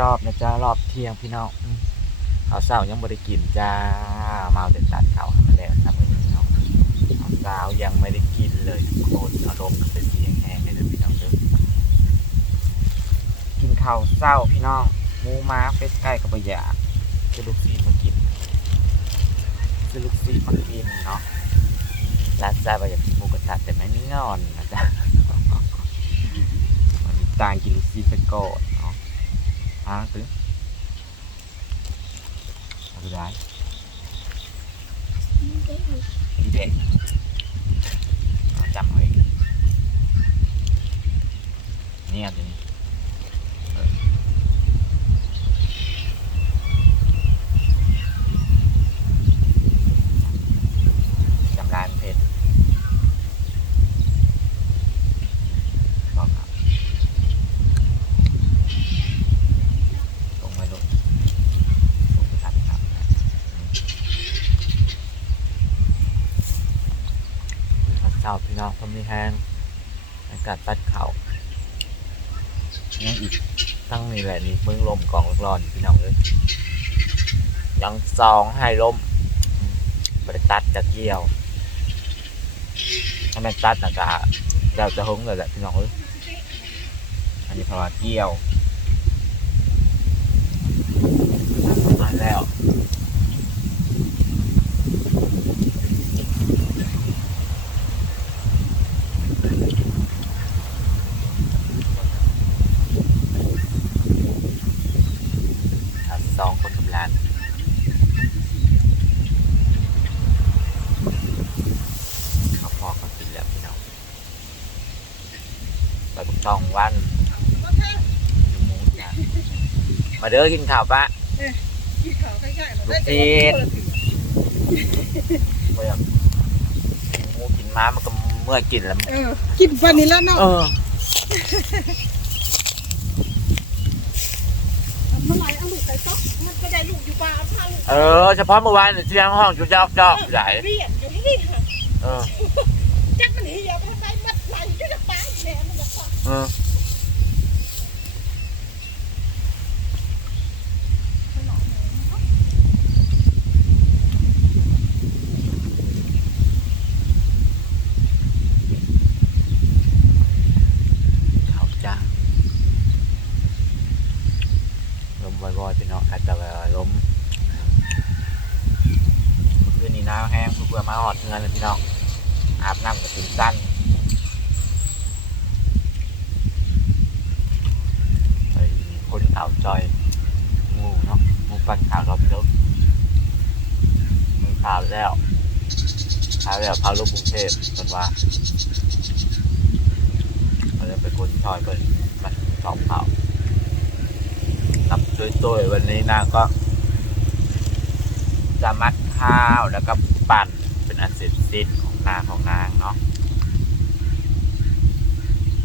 รอบนะจ๊ะรอบเที่ยงพี่น้องข้าวเช้ายังบ่ได้กินจ้ามาเอาแต่ตัดข้าวให้มันแล้วทำมื้อนี้เนาะข้าวเช้ายังไม่ได้กินเลยทุกคนอารมณ์เป็นเสียงแห้งเลยพี่น้องเด้อกินข้าวเช้าพี่น้องหมูม้าเป็ดไก่ก็บ่อยากซื้อลูกซีมากินซื้อลูกซีมากินเนาะร้านจ้าบ่อยากกินหมูกระทะแต่ไม่มีงอนนะจ๊ะมันต่างกินลูกซีนไปก่อนก่อาไปได้ดีเด็กเอา จำเอาเองเนี่ยตัวนี้เออจำร้านเพชรบอกครับ ลงไปลงลงไปทันครับพัดเช้า พี่น้องก็มีแห้งอากาศตัดเขายังอีกตั้งนี่แหละนี่เมืองลมกองร้อนพี่น้องเลยยังซองให้ลมอืมบริตัดจะเกี่ยวถ้าไม่ตัดนะกะเราจะหงเลยแหละพี่น้องเลยอันนี้พราว่าเกี่ยวมาแล้ว ครับสองคนกำลังเขาพอกันกินแล้วพี่น้องไปบุกตองวันอยู่หมูจ้ะ มาเด้อกินข้าวปะกินข้าวใกล้ๆลูกศิษย์บ่อยากกินหมูกินม้ามันก็เมื่อยกินแล้ว เออกินวันนี้แล้วเนาะเออ เมื่อไหร่เอาลูกใส่ต๊อกมันก็ได้ลูกอยู่บ้านเอาผ้าลูกเออ เฉพาะเมื่อวานเนี่ยที่ห้องจุจอกจอกใหญ่เรียนอยู่นี่ค่ะเออ จักมันเหี่ยวมันได้มัดไหลอยู่ในป้าแม่มันบอกว่าเออ ขนม เขาจ้าลมบ่อยๆพี่น้องอาจจะแบบว่าลมเมื่อคืนนี้น้ำแห้งเพื่อ มาหอดเงินพี่น้องอาบน้ำกับถึงสั้นไปคนขาวจอยงูเนาะงูปันขาวรอบเดิมมือขาวแล้วขาวแล้วพาลูกกรุงเทพเป็นว่าเราจะไปคนชอยกันมันสองเผานับตัวๆวันนี้นางก็จะมัดข้าวแล้วก็ปั่น อันเสร็จสิ้นของนาของนางเนาะ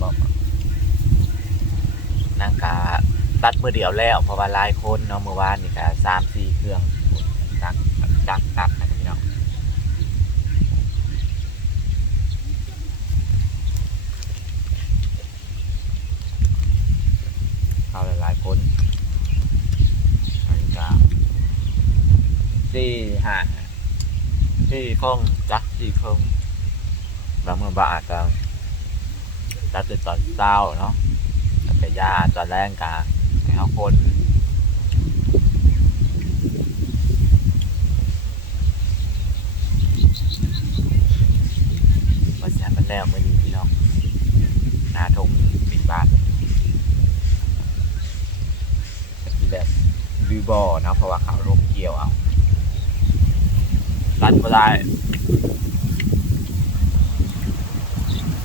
บอกนางกาตัดมือเดียวแล้วเพราะว่าหลายคนเนาะเมื่อวานนี่กาสามสี่เครื่องจักจักตัดนะพี่น้องเขาหลายๆคนอันนี้ก็สี่ห้า สี่คงจักสี่คงบางเมื่อบาทก็จัดเป็นตอนเช้าเนาะแล้วก็ยาตอนแรกกาให้เขาคนมาแซมมันแล้วไม่ดีพี่น้องนาทงปิดบ้านแบบดือบอเนาะเพราะว่าเขาลมเกี่ยวเอา รันก็ได้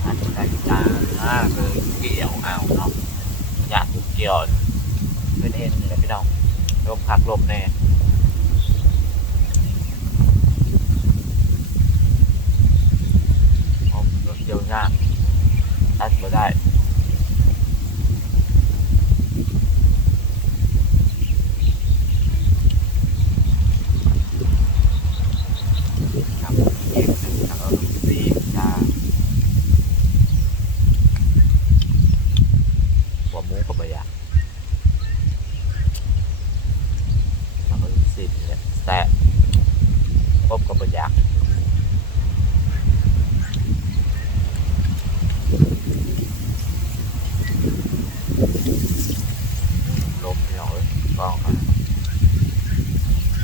รันก็ได้จ้ามากเลยเกี่ยวเอาเนาะอยากถูกเกี่ยวเป็นเอ็นเลยพี่น้องลมพักลมแน่ผมรถเกี่ยวยากรันก็ได้ ครับเอกแล้วก็ซีจ้าหัวหมูกับบะยา แต่พบกับประยักลมพี่น้องเอ้ยกล้องครับ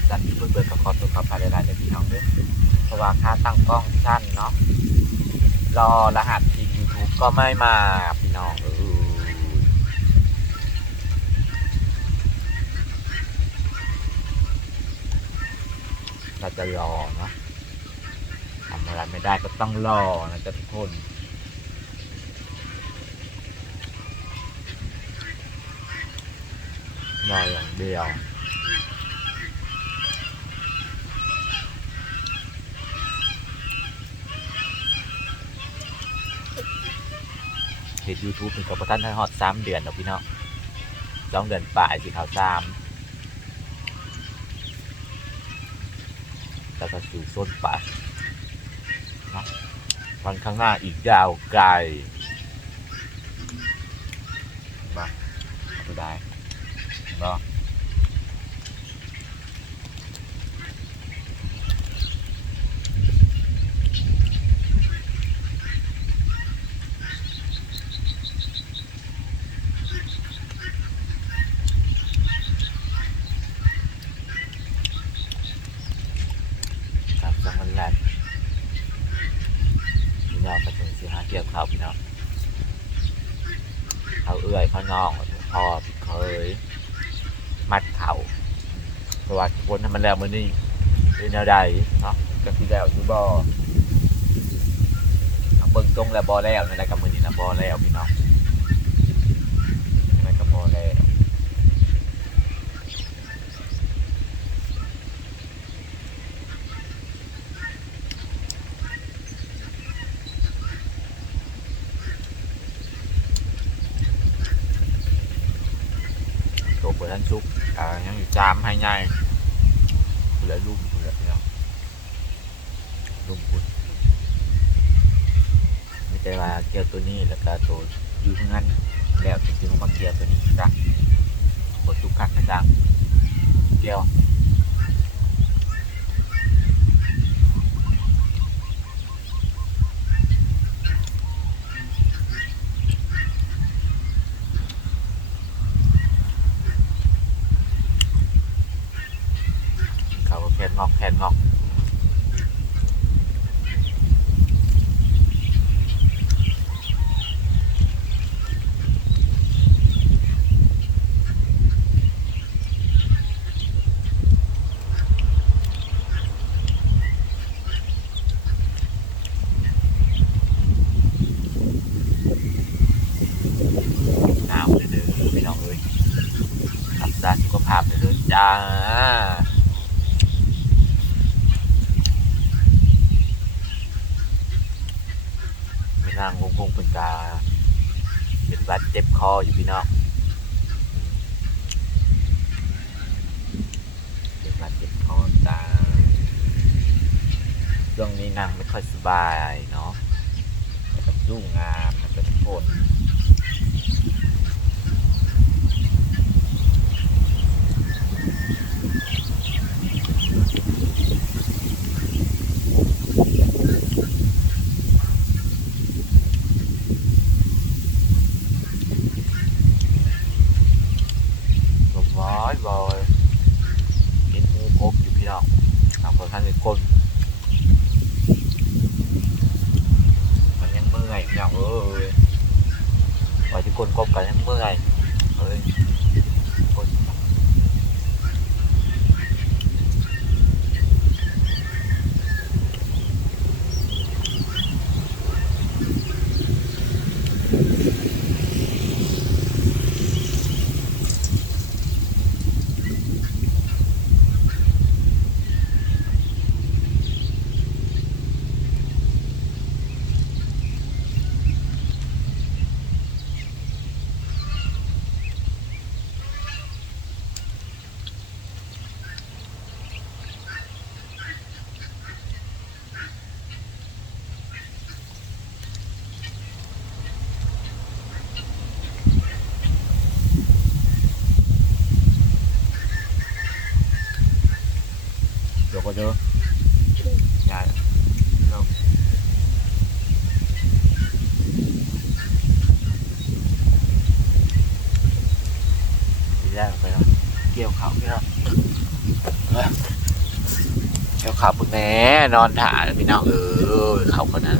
จันที่เบิร์ดๆกับคอตัวกับพาเดลายเดี๋ยวพี่น้องเด้อเพราะว่าค่า ตั้งกล้องสั้นเนาะรอรหัสทีม YouTube ก็ไม่มาพี่น้องเออเราจะรอเนาะทำอะไรไม่ได้ก็ต้องรอนะจ๊ะทุกคนรออย่างเดียว จยูทูบเป็นกับท่านให้ฮอตสามเดือนเนาะพี่เนาะสองเดือนป่ายสิข่าวสามแล้วก็สู่ส้นป่านะวันข้างหน้าอีกยาวไกลมาเอาตัวได้เนาะครับจังมันแรกพี่น้องไปถึงสิหา เกี่ยวเขาพี่น้องเขาเอื้อยเขาน้องพ่อพี่เคย มัดเขาเพราะว่าคนทำมันแล้วมือนี่เป็นแนวใดเนาะก็ที่แล้วอยู่บ่อเบิ่งตรงแล้วบ่อแล้วนั่นแหละกับมือนี่นะบ่อแล้วพี่น้องนั่นแหละกับบ่แล้ว ตั วันชุกอ่ายังอยู่จามให้ง่ายเหลือลุ่มเหลือเนี่ยลุ่มพุดไม่ใช่ว่าเกี่ยวตัวนี้แล้วก็ตัวอยู่ทั้งนั้นแล้วจริงๆมันเกี่ยวตัวนี้จ้ะกดทุกขัดกระจังเกี่ยวเขาก็แคน งอกแคนงอกหนาวเลยเด้อพี่น้องเอ้ยรักษาสุขภาพเลยเด้อจ้า มี นางงงงเป็นกาเป็นบาดเจ็บคออยู่พี่น้องเป็นบาดเจ็บคอจ้าช่วงนี้นางไม่ค่อยสบายเนาะแล้วก็สู้งานแล้วก็โทษลมร้อยบอยกินหมูกบอยู่พี่น้องทำคนท่านเป็นคนมันยังเมื่อยพี่น้องเอ้ย ว่าที่คนกบกันยังเมื่อยเอ้ ด้อได้เนาทีแรกไปเนาะเกี่ยวเขาพี่เนาะเอ้ยเกี่ยวเขาปุ่นแหน่นอนถ่ายพี่น้องเออเขาคนนั้น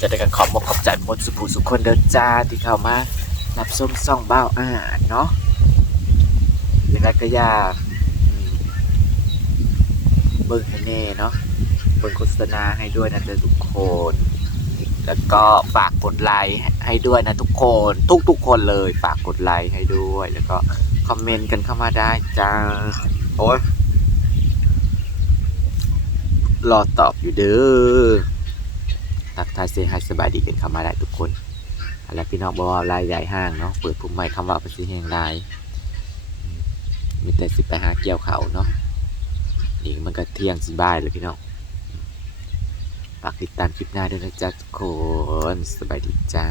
จะได้กันขอบมกขอบใจหมดสุภูสุคนเดินจ้าที่เข้ามารับส้มซ่องเบ้าอ่านเนาะเป็นไรก็อยา เบิ่งให้แน่เนาะเบิ่งโฆษณาให้ด้วยนะทุกคน แล้วก็ฝากกดไลค์ให้ด้วยนะทุกคน ทุกทุกๆคนเลยฝากกดไลค์ให้ด้วย แล้วก็คอมเมนต์กันเข้ามาได้จ้าโอ้ยรอตอบอยู่เด้อทักทายเซฮายสบายดีกันเข้ามาได้ทุกคนอะไรพี่น้องบอกว่าลายใหญ่ห้างเนาะเปิดพุ่มใหม่คำว่าภาษีแห่งลายมีแต่สิบไปหาเกี่ยวเขาเนาะ นี่มันก็เที่ยงสบายเลยพี่น้องฝากติดตามคลิปหน้าด้วยนะจ๊ะทุกคน สบายดีจ้า